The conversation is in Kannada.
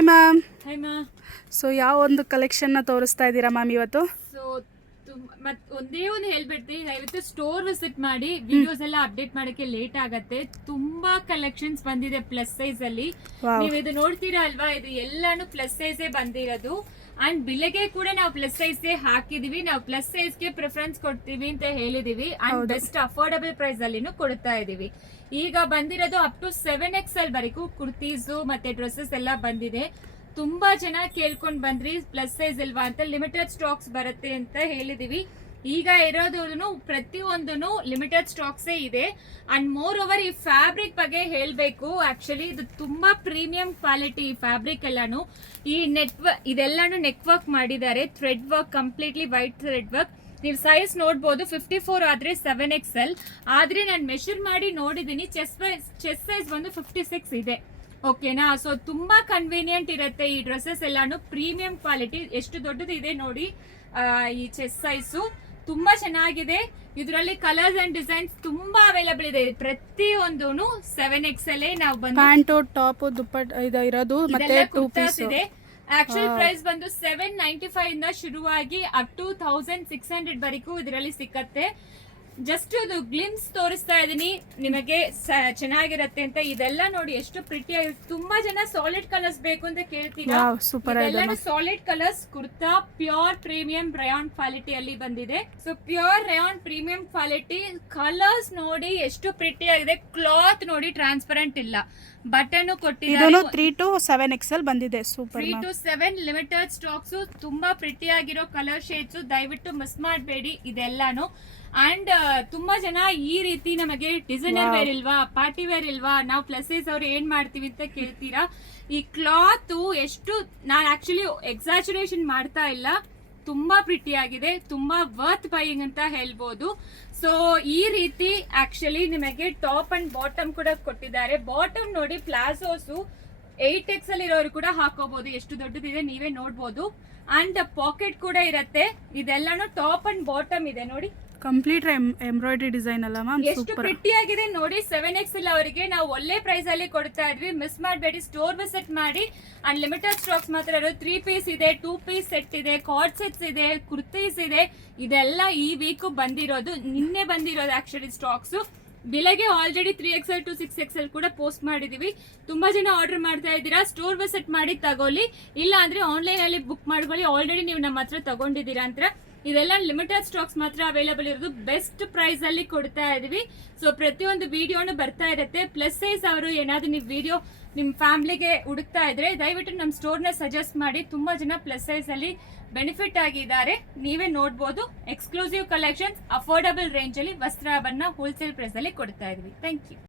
Hi ma'am. Hi ma'am. So ಯಾವ ಒಂದು ಕಲೆಕ್ಷನ್ನ ತೋರಿಸ್ತಾ ಇದ್ದೀರಾ ಮ್ಯಾಮ್ ಇವತ್ತು? ಸೊ ಒಂದೇ ಒಂದು ಹೇಳ್ಬಿಡ್ತೀನಿ, ದಯವಿಟ್ಟು ಸ್ಟೋರ್ ವಿಸಿಟ್ ಮಾಡಿ. ವಿಡಿಯೋಸ್ ಎಲ್ಲ ಅಪ್ಡೇಟ್ ಮಾಡಕ್ಕೆ ಲೇಟ್ ಆಗತ್ತೆ. ತುಂಬಾ ಕಲೆಕ್ಷನ್ಸ್ ಬಂದಿದೆ ಪ್ಲಸ್ ಸೈಜ್ ಅಲ್ಲಿ. ನೀವು ಇದು ನೋಡ್ತೀರಾ ಅಲ್ವಾ, ಇದು ಎಲ್ಲಾನು ಪ್ಲಸ್ ಸೈಜ್ ಬಂದಿರೋದು. ಅಂಡ್ ಬೆಲೆಗೆ ಕೂಡ ನಾವು ಪ್ಲಸ್ ಸೈಜ್ ಹಾಕಿದೀವಿ. ನಾವು ಪ್ಲಸ್ ಸೈಜ್ ಗೆ ಪ್ರಿಫರೆನ್ಸ್ ಕೊಡ್ತೀವಿ ಅಂತ ಹೇಳಿದೀವಿ. ಅಂಡ್ ಬೆಸ್ಟ್ ಅಫೋರ್ಡಬಲ್ ಪ್ರೈಸ್ ಅಲ್ಲಿನೂ ಕೊಡ್ತಾ ಇದೀವಿ. ಈಗ ಬಂದಿರೋದು ಅಪ್ ಟು 7XL ವರೆಗೂ ಕುರ್ತೀಸ್ ಮತ್ತೆ ಡ್ರೆಸ್ಸಸ್ ಎಲ್ಲ ಬಂದಿದೆ. ತುಂಬಾ ಜನ ಕೇಳ್ಕೊಂಡ್ ಬಂದ್ರಿ ಪ್ಲಸ್ ಸೈಜ್ ಇಲ್ವಾ ಅಂತ. ಲಿಮಿಟೆಡ್ ಸ್ಟಾಕ್ಸ್ ಬರುತ್ತೆ ಅಂತ ಹೇಳಿದೀವಿ. ಈಗ ಇರೋದು ಪ್ರತಿಯೊಂದು ಲಿಮಿಟೆಡ್ ಸ್ಟಾಕ್ಸ್ ಇದೆ. ಅಂಡ್ ಮೋರ್ ಓವರ್ ಈ ಫ್ಯಾಬ್ರಿಕ್ ಬಗ್ಗೆ ಹೇಳ್ಬೇಕು. ಆಕ್ಚುಲಿ ಇದು ತುಂಬಾ ಪ್ರೀಮಿಯಂ ಕ್ವಾಲಿಟಿ ಈ ಫ್ಯಾಬ್ರಿಕ್ ಎಲ್ಲಾನು. ಈ ಇದೆಲ್ಲಾನು ನೆಕ್ ವರ್ಕ್ ಮಾಡಿದ್ದಾರೆ, thread work, completely white thread work. ನೀವು ಸೈಜ್ ನೋಡ್ಬೋದು, 54 ಆದ್ರೆ 7XL ಆದ್ರೆ ನಾನು ಮೆಷರ್ ಮಾಡಿ ನೋಡಿದೀನಿ. ಚೆಸ್ಟ್ ಸೈಜ್ ಬಂದು 56 ಇದೆ. ಓಕೆನಾ? ಸೊ ತುಂಬಾ ಕನ್ವೀನಿಯಂಟ್ ಇರುತ್ತೆ ಈ ಡ್ರೆಸ್ಸಸ್ ಎಲ್ಲಾನು. Premium quality. ಎಷ್ಟು ದೊಡ್ಡದು ಇದೆ ನೋಡಿ ಈ ಚೆಸ್ಟ್ ಸೈಜು. ತುಂಬಾ ಚೆನ್ನಾಗಿದೆ. ಇದರಲ್ಲಿ ಕಲರ್ಸ್ ಅಂಡ್ ಡಿಸೈನ್ಸ್ ತುಂಬಾ ಅವೈಲಬಲ್ ಇದೆ. ಪ್ರತಿಯೊಂದು 7XL ನಾವು ಬಂದು ಪ್ಯಾಂಟ್, ಟಾಪ್, ದುಪ್ಪಟ್ಟ ಇರೋದು ಮತ್ತೆ ಟೂ ಪೀಸ್ ಇದೆ. ಆಕ್ಚುಲ್ ಪ್ರೈಸ್ ಬಂದು 795 ಇಂದ ಶುರುವಾಗಿ ಅಪ್ ಟು 1600 ವರೆಗೂ ಇದರಲ್ಲಿ ಸಿಕ್ಕತ್ತೆ. ಜಸ್ಟ್ ಇದು ಗ್ಲಿಮ್ಸ್ ತೋರಿಸ್ತಾ ಇದೀನಿ ನಿಮಗೆ, ಚೆನ್ನಾಗಿರತ್ತೆ ಅಂತ. ಇದೆಲ್ಲ ನೋಡಿ ಎಷ್ಟು ಪ್ರಿಟಿ ಆಗಿ. ತುಂಬಾ ಜನ ಸಾಲಿಡ್ ಕಲರ್ಸ್ ಬೇಕು ಅಂತ ಕೇಳ್ತೀರಾ. Solid colours kurta pure premium Riyan quality ಅಲ್ಲಿ ಬಂದಿದೆ. So pure Riyan premium quality. Colours ನೋಡಿ ಎಷ್ಟು ಪ್ರಿಟಿ ಆಗಿದೆ. ಕ್ಲಾತ್ ನೋಡಿ ಟ್ರಾನ್ಸ್ಪರೆಂಟ್ ಇಲ್ಲ. ಬಟನ್ ಕೊಟ್ಟಿದ್ದಾರೆ. 3 to 7XL ಬಂದಿದೆ. ಸೂಪರ್. 3 to 7 limited stocks. ತುಂಬಾ ಪ್ರಿಟಿ ಆಗಿರೋ ಕಲರ್ ಶೇಡ್ಸ್. ದಯವಿಟ್ಟು ಮಿಸ್ ಮಾಡಬೇಡಿ ಇದೆಲ್ಲಾನು. ಅಂಡ್ ತುಂಬಾ ಜನ ಈ ರೀತಿ ನಮಗೆ ಡಿಸೈನರ್ ವೇರ್ ಇಲ್ವಾ, ಪಾರ್ಟಿ ವೇರ್ ಇಲ್ವಾ, ನಾವು ಪ್ಲಸ್ ಸೈಜ್ ಅವ್ರು ಏನ್ ಮಾಡ್ತೀವಿ ಅಂತ ಕೇಳ್ತೀರಾ. ಈ ಕ್ಲಾತ್ ಎಷ್ಟು, ನಾನು ಆಕ್ಚುಲಿ ಎಕ್ಸಾಜುರೇಷನ್ ಮಾಡ್ತಾ ಇಲ್ಲ, ತುಂಬಾ ಪ್ರಿಟಿ ಆಗಿದೆ. ತುಂಬಾ ವರ್ತ್ ಬೈಯಿಂಗ್ ಅಂತ ಹೇಳ್ಬೋದು. ಸೊ ಈ ರೀತಿ ಆಕ್ಚುಲಿ ನಿಮಗೆ ಟಾಪ್ ಅಂಡ್ ಬಾಟಮ್ ಕೂಡ ಕೊಟ್ಟಿದ್ದಾರೆ. ಬಾಟಮ್ ನೋಡಿ ಪ್ಲಾಜೋಸ್ 8XL ಇರೋರು ಕೂಡ ಹಾಕೋಬಹುದು. ಎಷ್ಟು ದೊಡ್ಡದಿದೆ ನೀವೇ ನೋಡ್ಬೋದು. ಅಂಡ್ ಪಾಕೆಟ್ ಕೂಡ ಇರತ್ತೆ. ಇದೆಲ್ಲಾನು ಟಾಪ್ ಅಂಡ್ ಬಾಟಮ್ ಇದೆ ನೋಡಿ. ಕಂಪ್ಲೀಟ್ ಎಂಬ್ರಾಯ್ಡ್ರಿ ಡಿಸೈನ್ ಅಲ್ಲ ಮ್ಯಾಮ್? ಎಷ್ಟು ಪ್ರಿಟಿ ಆಗಿದೆ ನೋಡಿ. 7XL ಅವರಿಗೆ ನಾವು ಒಳ್ಳೆ ಪ್ರೈಸ್ ಅಲ್ಲಿ ಕೊಡ್ತಾ ಇದ್ವಿ. ಮಿಸ್ ಮಾಡಬೇಡಿ, ಸ್ಟೋರ್ ವಿಸಿಟ್ ಮಾಡಿ. ಅಂಡ್ ಲಿಮಿಟೆಡ್ ಸ್ಟಾಕ್ಸ್ ಮಾತ್ರ ಇರೋದು. 3 ಪೀಸ್ ಇದೆ, 2 ಪೀಸ್ ಸೆಟ್ ಇದೆ, ಕಾರ್ಡ್ ಸೆಟ್ಸ್ ಇದೆ, ಕುರ್ತೀಸ್ ಇದೆ. ಇದೆಲ್ಲ ಈ ವೀಕ್ ಬಂದಿರೋದು, ನಿನ್ನೆ ಬಂದಿರೋದು ಆಕ್ಚುಲಿ ಸ್ಟಾಕ್ಸ್. ಬೆಲೆಗೆ ಆಲ್ರೆಡಿ 3XL to 6XL ಕೂಡ ಪೋಸ್ಟ್ ಮಾಡಿದೀವಿ. ತುಂಬಾ ಜನ ಆರ್ಡರ್ ಮಾಡ್ತಾ ಇದ್ದೀರಾ. ಸ್ಟೋರ್ ವಿಸಿಟ್ ಮಾಡಿ ತಗೊಳ್ಳಿ, ಇಲ್ಲ ಅಂದ್ರೆ ಆನ್ಲೈನ್ ಅಲ್ಲಿ ಬುಕ್ ಮಾಡ್ಕೊಳ್ಳಿ. ಆಲ್ರೆಡಿ ನೀವು ನಮ್ಮ ಹತ್ರ ತಗೊಂಡಿದ್ದೀರಾ ಅಂತ. ಇದೆಲ್ಲ ಲಿಮಿಟೆಡ್ ಸ್ಟಾಕ್ಸ್ ಮಾತ್ರ ಅವೈಲಬಲ್ ಇರೋದು. ಬೆಸ್ಟ್ ಪ್ರೈಸ್ ಅಲ್ಲಿ ಕೊಡ್ತಾ ಇದೀವಿ. ಸೊ ಪ್ರತಿಯೊಂದು ವಿಡಿಯೋನು ಬರ್ತಾ ಇರುತ್ತೆ. ಪ್ಲಸ್ ಸೈಜ್ ಅವರು ಏನಾದ್ರು ನೀವು ವಿಡಿಯೋ ನಿಮ್ ಫ್ಯಾಮಿಲಿಗೆ ಹುಡುಕ್ತಾ ಇದ್ರೆ ದಯವಿಟ್ಟು ನಮ್ಮ ಸ್ಟೋರ್ ನ ಸಜೆಸ್ಟ್ ಮಾಡಿ. ತುಂಬಾ ಜನ ಪ್ಲಸ್ ಸೈಜ್ ಅಲ್ಲಿ ಬೆನಿಫಿಟ್ ಆಗಿದ್ದಾರೆ. ನೀವೇ ನೋಡ್ಬೋದು. ಎಕ್ಸ್ಕ್ಲೂಸಿವ್ ಕಲೆಕ್ಷನ್ಸ್ ಅಫೋರ್ಡಬಲ್ ರೇಂಜ್ ಅಲ್ಲಿ ವಸ್ತ್ರಾಭರಣ ಹೋಲ್ಸೇಲ್ ಪ್ರೈಸ್ ಅಲ್ಲಿ ಕೊಡ್ತಾ ಇದೀವಿ. Thank you.